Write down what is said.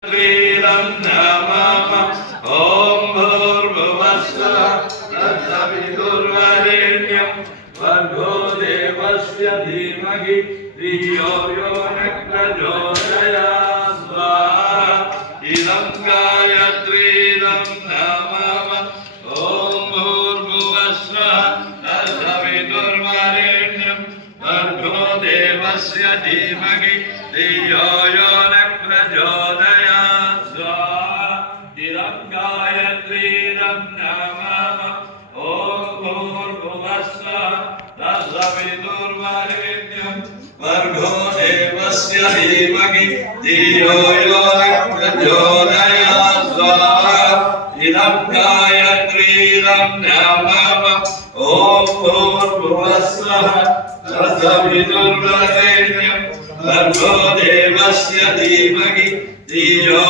ॐ भूर्भुवस्सुः तत्सवितुर्वरेण्यं भर्गो देवस्य धीमहि धियो यो नः प्रचोदयात् स्वाहा इदं गायत्रीदं नमः ॐ भूर्भुवस्सुः तत्सवितुर्वरेण्यं भर्गो देवस्य धीमहि धियो यो नः प्रचोदयात् स्वाहा इदं गायत्रीदं नमः ॐ भूर्भुवस्सुः तत्सवितुर्वरेण्यं भर्गो देवस्य धीमहि धियो यो नः प्रचोदयात् स्वाहा इदं गायत्रीदं नमः ॐ भूर्भुवस्सुः तत्सवितुर्वरेण्यं भर्गो देवस्य धीमहि धियो